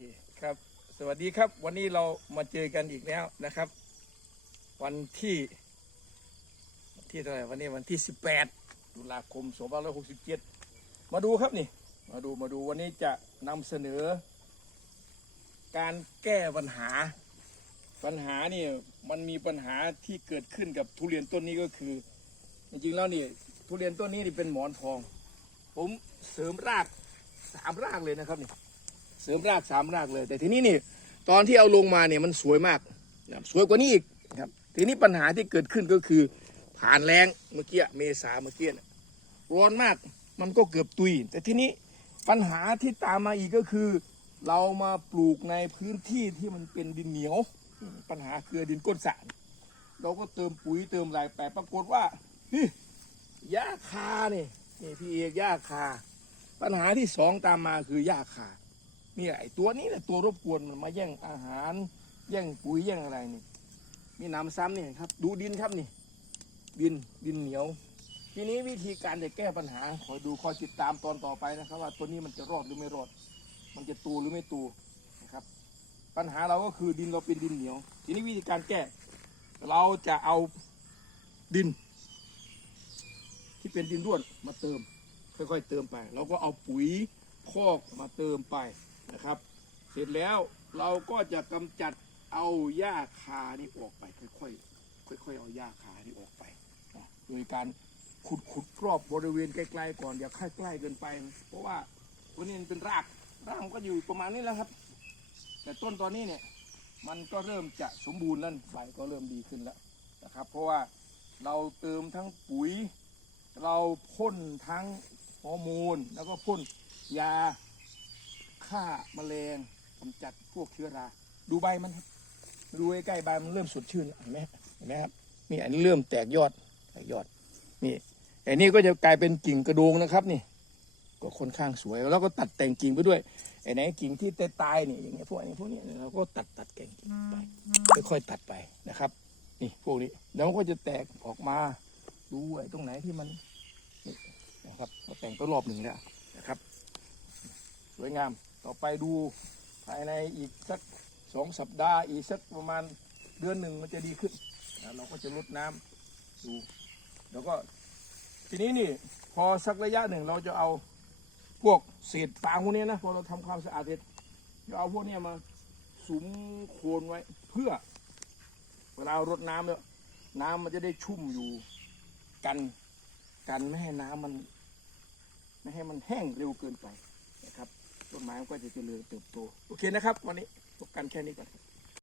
เคครับ สวัสดีครับ วันนี้เรามาเจอกันอีกแล้วนะครับ วันที่วันที่เท่าไหร่วันนี้วันที่ 18ตุลาคม2567 มาดูครับนี่ มาดูมาดูวันนี้จะนำเสนอ การแก้ปัญหา ปัญหานี่มันมีปัญหาที่เกิดขึ้นกับทุเรียนต้นนี้ก็คือ จริงๆแล้วนี่ทุเรียนต้นนี้นี่เป็นหมอนทอง ผมเสริมรากสามรากเลยนะครับนี่ เสริมรากสามรากเลย แต่ทีนี้นี่ตอนที่เอาลงมาเนี่ยมันสวยมากนะครับสวยกว่านี้อีกครับทีนี้ปัญหาที่เกิดขึ้นก็คือ ผ่านแรงเมื่อกี้เมษาเมื่อกี้ร้อนมากมันก็เกือบตุย แต่ทีนี้ปัญหาที่ตามมาอีกก็คือ เรามาปลูกในพื้นที่ที่มันเป็นดินเหนียว ปัญหาคือดินก้นสระเราก็เติมปุ๋ยเติมอะไรไปปรากฏว่าเฮ้ยหญ้าคาเนี่ยนี่พี่เอกหญ้าคา ปัญหาที่สองตามมาคือหญ้าคา นี่ไอตัวนี้แหละตัวรบกวนมันมาแย่งอาหาร แย่งปุ๋ยแย่งอะไรนี่มีน้ำซ้ำนี่ครับ ดูดินครับนี่ ดินดินเหนียว ทีนี้วิธีการจะแก้ปัญหาคอยดูคอยติดตามตอนต่อไปนะครับ ว่าตัวนี้มันจะรอดหรือไม่รอด มันจะตูหรือไม่ตูนะครับ ปัญหาเราก็คือดินเราเป็นดินเหนียว ทีนี้วิธีการแก้ เราจะเอาดิน ที่เป็นดินร่วนมาเติม ค่อยๆเติมไป เราก็เอาปุ๋ยคอกมาเติมไป นะครับ เสร็จแล้วเราก็จะกำจัดเอาหญ้าคานี่ออกไป ค่อยๆค่อยๆเอาหญ้าคานี่ออกไปนะโดยการขุดขุดรอบบริเวณใกล้ๆก่อนอย่าใกล้ๆเกินไปนะเพราะว่าวันนี้มันเป็นรากรากมันก็อยู่ประมาณนี้แล้วครับ แต่ต้นตอนนี้เนี่ยมันก็เริ่มจะสมบูรณ์แล้วใบก็เริ่มดีขึ้นแล้วนะครับ เพราะว่าเราเติมทั้งปุ๋ย เราพ่นทั้งฮอร์โมน แล้วก็พ่นยา ฆ่าแมลงกำจัดพวกเชื้อรา ดูใบมันครับดูใกล้ใบมันเริ่มสดชื่นเห็นไหมเห็นไหมครับนี่อันนี้เริ่มแตกยอดแตกยอดนี่อันนี้ก็จะกลายเป็นกิ่งกระโดงนะครับนี่ ก็ค่อนข้างสวยแล้วก็ตัดแต่งกิ่งไปด้วยไอ้ไหนกิ่งที่ตายๆเนี่ยอย่างเงี้ยพวกนี้พวกนี้เราก็ตัดตัดแต่งกิ่งไปค่อยๆตัดไปนะครับ นี่พวกนี้แล้วก็จะแตกออกมาดูไอ้ตรงไหนที่มันนะครับแต่งไปรอบหนึ่งแล้วนะครับ สวยงาม ต่อไปดูภายในอีกสักสองสัปดาห์อีกสักประมาณเดือนหนึ่งมันจะดีขึ้นนะเราก็จะลดน้ำดูแล้วก็ทีนี้นี่พอสักระยะหนึ่งเราจะเอาพวกเศษฟางพวกนี้นะพอเราทำความสะอาดเสร็จจะเอาพวกนี้มาสุมโคนไว้เพื่อเวลารดน้ำแล้วน้ำมันจะได้ชุ่มอยู่กันกันไม่ให้น้ำมัน ไม่ให้มันแห้งเร็วเกินไปนะครับ ต้นไม้มันก็จะเจริญเติบโต โอเคนะครับ วันนี้พบกันแค่นี้ก่อน